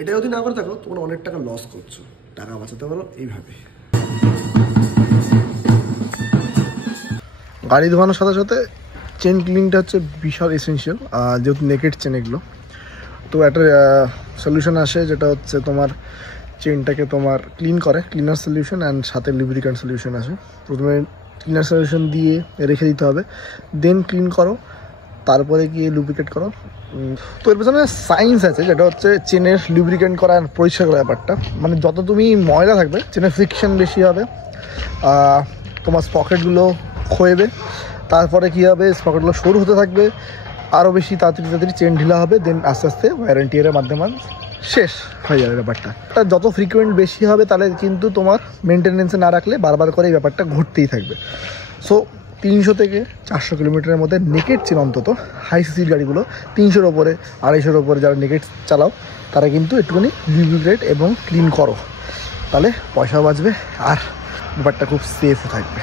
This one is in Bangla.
এটা যদি না করে থাকো তোমরা অনেক টাকা লস করছো, টাকা বাঁচাতে পারো এইভাবে। গাড়ি ধোয়ানোর সাথে সাথে চেন ক্লিনটা হচ্ছে বিশাল এসেন্সিয়াল, যেহেতু নেকেড চেন এগুলো। তো একটা সলিউশন আসে যেটা হচ্ছে তোমার চেনটাকে তোমার ক্লিন করে, ক্লিনার সলিউশন অ্যান্ড সাথে লুব্রিক্যান্ট সলিউশন আসে। প্রথমে ক্লিনার সলিউশন দিয়ে রেখে দিতে হবে, দেন ক্লিন করো, তারপরে গিয়ে লুব্রিকেট করো। তো এর পেছনে সায়েন্স আছে যেটা হচ্ছে চেনের লুব্রিকেন্ট করা আর পরিষ্কার করার ব্যাপারটা। মানে যত তুমি ময়লা থাকবে চেনের ফ্রিকশন বেশি হবে, তোমার স্পকেটগুলো ক্ষয়েবে, তারপরে কী হবে স্পকেটগুলো সরু হতে থাকবে, আরও বেশি তাড়াতাড়ি চেন ঢিলা হবে, দেন আস্তে আস্তে ওয়ারেন্টিয়ারের মাধ্যমে শেষ হয়ে যাবে ব্যাপারটা। যত ফ্রিকুয়েন্ট বেশি হবে তাহলে কিন্তু তোমার মেনটেনেন্সে না রাখলে বারবার করে এই ব্যাপারটা ঘটতেই থাকবে। সো 300 থেকে 400 কিলোমিটারের মধ্যে নেকেড চেন, অন্তত হাই সিসির গাড়িগুলো 300-র ওপরে 250-র ওপরে যারা নেকেড চালাও তারা কিন্তু একটুখানি লুব্রিকেট এবং ক্লিন করো, তাহলে পয়সাও বাঁচবে আর ব্যাপারটা খুব সেফও থাকবে।